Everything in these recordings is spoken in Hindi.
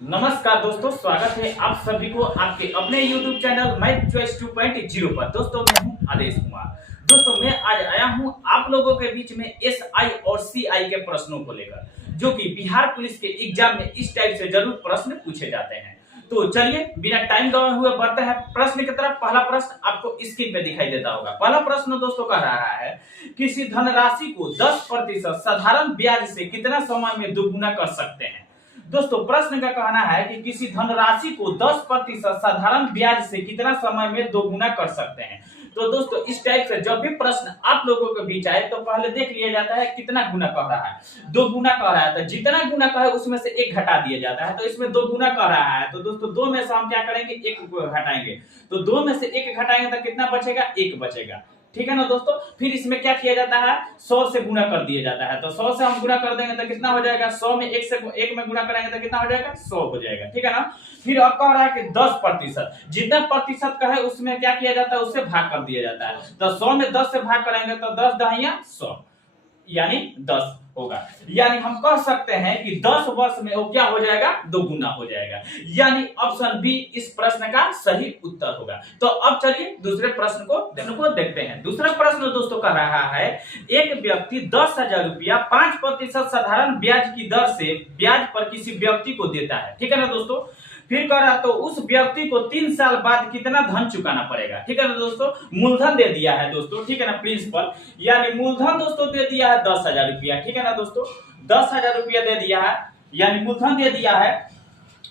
नमस्कार दोस्तों, स्वागत है आप सभी को आपके अपने YouTube चैनल मैथ चॉइस 2.0 पर। दोस्तों मैं हूं आदेश कुमार। दोस्तों मैं आज आया हूं आप लोगों के बीच में SI और CI के प्रश्नों को लेकर, जो कि बिहार पुलिस के एग्जाम में इस टाइप से जरूर प्रश्न पूछे जाते हैं। तो चलिए बिना टाइम गवाए हुए बढ़ते हैं प्रश्न की तरफ। पहला प्रश्न आपको स्क्रीन पे दिखाई देता होगा। पहला प्रश्न दोस्तों कह रहा है, किसी धनराशि को 10% साधारण ब्याज से कितना समय में दोगुना कर सकते हैं। दोस्तों प्रश्न का कहना है कि किसी धनराशि को 10% साधारण ब्याज से कितना समय में दोगुना कर सकते हैं। तो दोस्तों इस टाइप से जब भी प्रश्न आप लोगों के बीच आए तो पहले देख लिया जाता है कितना गुना कह रहा है। दो गुना कह रहा है तो जितना गुना कहे उसमें से एक घटा दिया जाता है। तो इसमें दो गुना कह रहा है तो दोस्तों दो में से हम क्या करेंगे, एक को घटाएंगे। तो दो में से एक घटाएंगे तो कितना बचेगा, एक बचेगा। ठीक है ना दोस्तों। फिर इसमें क्या किया जाता है, 100 से गुना कर दिया जाता है। तो 100 से हम गुना कर देंगे तो कितना हो जाएगा, 100 में एक में गुना करेंगे तो कितना हो जाएगा, 100 हो जाएगा। ठीक है ना। फिर अब कह रहा है कि 10%, जितना प्रतिशत का है उसमें क्या किया जाता है, उससे भाग कर दिया जाता है। तो 100 में 10 से भाग करेंगे तो 10 दहिया 100 यानी 10 होगा। यानी हम कह सकते हैं कि 10 वर्ष में वो क्या हो जाएगा, दोगुना हो जाएगा। यानी ऑप्शन बी इस प्रश्न का सही उत्तर होगा। तो अब चलिए दूसरे प्रश्न को देखते हैं। दूसरा प्रश्न दोस्तों कह रहा है, एक व्यक्ति 10,000 रुपया 5% साधारण ब्याज की दर से ब्याज पर किसी व्यक्ति को देता है। ठीक है ना दोस्तों। फिर कह रहा तो उस व्यक्ति को 3 साल बाद कितना धन चुकाना पड़ेगा। ठीक है ना दोस्तों। मूलधन दे दिया है दोस्तों, ठीक है ना, प्रिंसिपल यानी मूलधन दोस्तों दे दिया है 10,000 रुपया। ठीक है ना दोस्तों, 10,000 रुपया दे दिया है यानी मूलधन दे दिया है।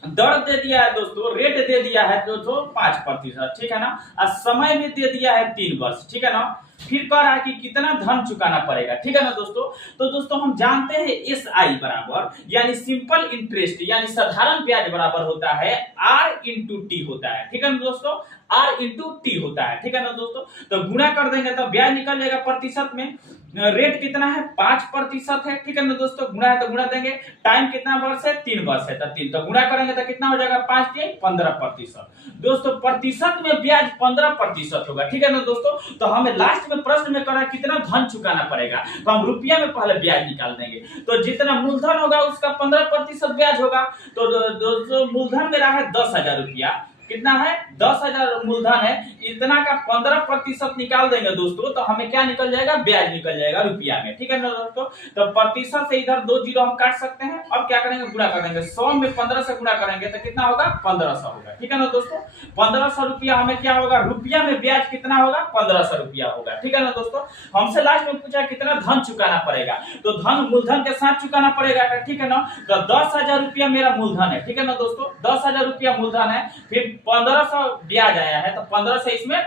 दर दे दिया है दोस्तों, रेट दे दिया है दोस्तों 5%। ठीक है ना। और समय में दे दिया है 3 वर्ष। ठीक है ना। फिर कह रहा है कि कितना धन चुकाना पड़ेगा। ठीक है ना दोस्तों। तो दोस्तों हम जानते हैं SI बराबर यानी सिंपल इंटरेस्ट यानी साधारण ब्याज बराबर होता है R इंटू टी होता है। ठीक है ना दोस्तों, R इंटू टी होता है। ठीक है ना दोस्तों। तो गुना कर देंगे तो ब्याज निकल जाएगा प्रतिशत में। रेट कितना है, 5% है। ठीक है ना दोस्तों। गुना है तो गुना देंगे। टाइम कितना वर्ष है, 3 वर्ष है तो 3। तो गुना करेंगे तो कितना हो जाएगा, 5 के 15%। दोस्तों प्रतिशत में ब्याज 15% होगा। ठीक है ना दोस्तों। तो हमें लास्ट में प्रश्न में करा कितना धन चुकाना पड़ेगा, तो हम रुपया में पहले ब्याज निकाल देंगे। तो जितना मूलधन होगा उसका 15% ब्याज होगा। तो दोस्तों मूलधन मेरा है 10,000 रुपया। कितना है, 10,000 मूलधन है। इतना का 15% निकाल देंगे दोस्तों तो हमें क्या निकल जाएगा, ब्याज निकल जाएगा रुपया में। ठीक है ना दोस्तों। तो प्रतिशत से इधर 2 जीरो हम काट सकते हैं। अब क्या करेंगे, गुणा कर देंगे। 100 में 15 से गुणा करेंगे तो कितना होगा, 1500 होगा। ठीक है ना दोस्तों। 1500 रुपया हमें क्या होगा, रुपया में ब्याज कितना होगा, 1500 रुपया होगा। ठीक है ना दोस्तों। हमसे लास्ट में पूछा कितना धन चुकाना पड़ेगा, तो धन मूलधन के साथ चुकाना पड़ेगा। ठीक है ना। तो 10,000 रुपया मेरा मूलधन है। ठीक है ना दोस्तों। 10,000 रुपया मूलधन है। फिर 1500 ब्याज आया है तो 1500 इसमें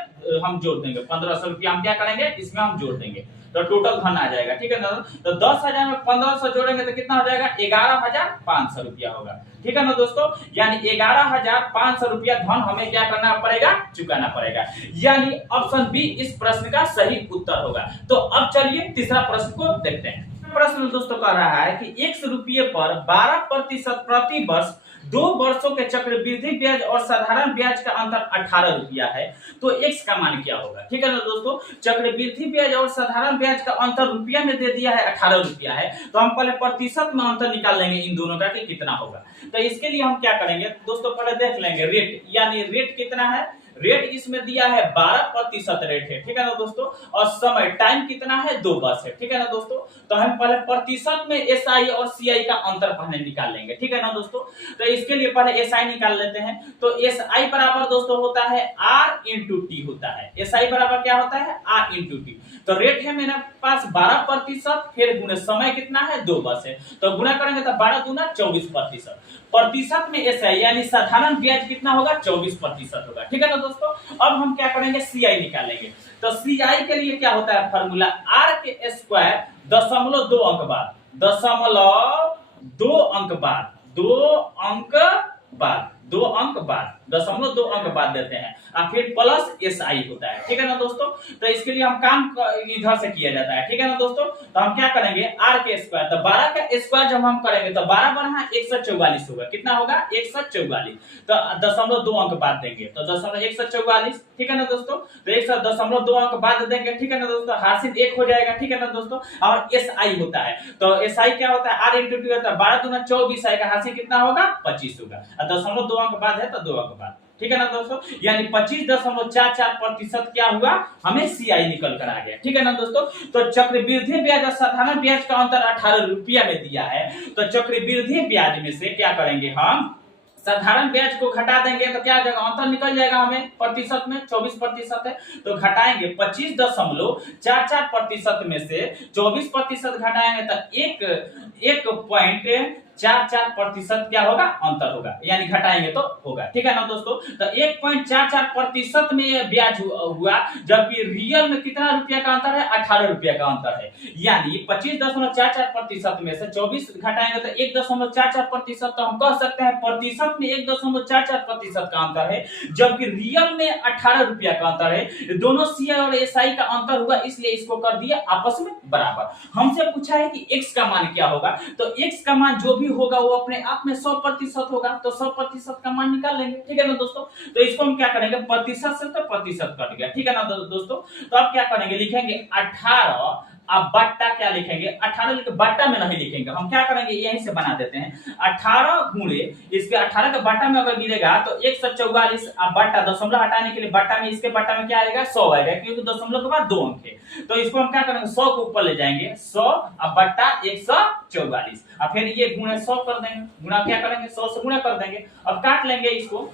हम जोड़ देंगे। 1500 रुपया हम क्या करेंगे, इसमें हम जोड़ देंगे तो टोटल धन आ जाएगा। ठीक है ना। तो 10,000 में 1500 जोड़ेंगे तो कितना हो जाएगा, 11,500 रुपया होगा। ठीक है ना दोस्तों। यानी 11,500 रुपया धन हमें क्या करना पड़ेगा, चुकाना पड़ेगा। यानी ऑप्शन बी इस प्रश्न का सही उत्तर होगा। तो अब चलिए तीसरा प्रश्न को देखते हैं। प्रश्न दोस्तों कह रहा है कि 100 रुपये पर 12% प्रति वर्ष 2 वर्षों के चक्रवृद्धि ब्याज और साधारण ब्याज का अंतर 18 रुपया है, तो x का मान क्या होगा। ठीक है ना दोस्तों। चक्रवृद्धि ब्याज और साधारण ब्याज का अंतर रुपया में दे दिया है, 18 रुपया है। तो हम पहले प्रतिशत में अंतर निकाल लेंगे इन दोनों का कि कितना होगा। तो इसके लिए हम क्या करेंगे दोस्तों, पहले देख लेंगे रेट, यानी रेट कितना है, रेट इसमें दिया है 12% रेट है। ठीक है ना दोस्तों। और समय टाइम कितना है, 2 वर्ष है। ठीक है ना दोस्तों। तो हम पहले प्रतिशत में SI और CI का अंतर पहले निकाल लेंगे। ठीक है ना दोस्तों। तो इसके लिए पहले SI निकाल लेते हैं। तो SI बराबर दोस्तों होता है R इंटू टी होता है। SI बराबर क्या होता है, R इंटू टी। तो रेट है मेरे पास 12%, फिर गुना समय कितना है, 2 वर्ष है। तो गुना करेंगे तो 12 दूना 24%। प्रतिशत में SI यानी साधारण ब्याज कितना होगा, 24% होगा। ठीक है ना दोस्तों। अब हम क्या करेंगे, CI निकालेंगे। तो CI के लिए क्या होता है फार्मूला, R के स्क्वायर 0.2 अंक बाद 0.2 अंक बाद 2 अंक बाद 2 अंक बाद, 0.2 अंक बाद देते हैं और फिर प्लस एसआई होता है, ठीक है ना दोस्तों। तो इसके लिए हम काम इधर से किया जाता है, ठीक है ना दोस्तों। तो हम क्या करेंगे, आर के स्क्वायर, तो 12 का स्क्वायर जब हम करेंगे तो 12 बना 144 होगा, कितना होगा 144, तो 0.2 अंक बाद देंगे तो 144, ठीक है ना दोस्तों। तो 1.2 अंक बाद देंगे, ठीक है ना दोस्तों, हासिल 1 हो जाएगा, ठीक है ना दोस्तों। और एसआई होता है, तो एसआई क्या होता है, आर इंटू टी होता है, 12 दूना 24 आएगा, हासिल कितना होगा 25 होगा, और 0.2 अंक बाद है तो 2 अंक बाद, ठीक है ना दोस्तों। यानी 25.44% क्या हुआ, हमें सीआई निकल कर आ गया, ठीक है ना दोस्तों। तो चक्रवृद्धि ब्याज और साधारण ब्याज का अंतर 18 रुपया में दिया है, तो चक्रवृद्धि ब्याज में से क्या करेंगे, हम साधारण ब्याज को घटा देंगे तो क्या हो जाएगा, अंतर निकल जाएगा हमें प्रतिशत में, 24% है तो घटाएंगे 25.44% में से 24% घटाएंगे तो 1.44% क्या होगा, अंतर होगा, यानी घटाएंगे तो होगा, ठीक है ना दोस्तों। तो 1.44% में यह ब्याज हुआ, जबकि रियल में कितना रुपया का अंतर है, 18 रुपया का अंतर है। यानी 25.44% में से 24 घटाएंगे तो 1.44%, तो हम कह सकते हैं प्रतिशत में 1.44% का अंतर है, जबकि रियल में 18 रुपया का अंतर है। दोनों सीआई और एसआई का अंतर हुआ, इसलिए इसको कर दिया आपस में बराबर। हमसे पूछा है कि x का मान क्या होगा, तो x का मान जो भी होगा वो अपने आप में 100% होगा, तो 100% का मान निकाल लेंगे, ठीक है ना दोस्तों। तो इसको हम क्या करेंगे, प्रतिशत से तो प्रतिशत कट गया, ठीक है ना दोस्तों। तो अब क्या करेंगे, लिखेंगे 18, अब बट्टा क्या लिखेंगे, 18 लिख बट्टा में नहीं लिखेंगे, हम क्या करेंगे यहीं से बना देते हैं, 18 गुणे इसके 18 के बट्टा में अगर गिरेगा तो 144, अब बट्टा दशमलव हटाने के लिए बट्टा में, इसके बट्टा में क्या आएगा 100 आएगा, क्योंकि दशमलव के बाद 2 अंक है। तो इसको हम क्या करेंगे 100 को ऊपर ले जाएंगे, 100 अब बट्टा 144, और फिर ये गुणे 100 कर देंगे, गुणा क्या करेंगे 100 से गुणा कर देंगे। अब काट लेंगे इसको,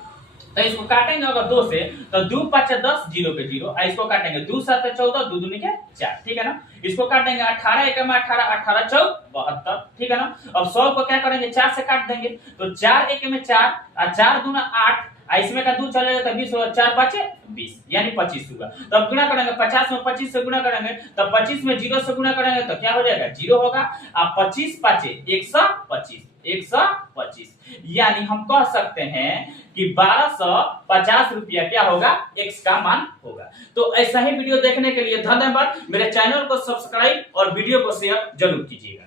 तो इसको काटेंगे अगर 2 से तो 2 5 10, 0 पे 0, इसको काटेंगे 2 7 14, 2 दूनी के 4, ठीक है ना। इसको काटेंगे 18 1 में 18, 18 4 72, ठीक है ना। अब 100 को क्या करेंगे 4 से काट देंगे, तो 4 1 में 4 और 4 दूना 8, इसमें का 2 चलेगा तो 20 होगा, 4 5 20, यानी 25 होगा। तो अब गुणा करेंगे 50 में 25 से गुणा करेंगे, तो 25 में 0 से गुणा करेंगे तो क्या हो जाएगा 0 होगा, अब 25 5 125, 125, यानी हम कह सकते हैं कि 1250 रुपया क्या होगा, x का मान होगा। तो ऐसा ही वीडियो देखने के लिए धन्यवाद। मेरे चैनल को सब्सक्राइब और वीडियो को शेयर जरूर कीजिएगा।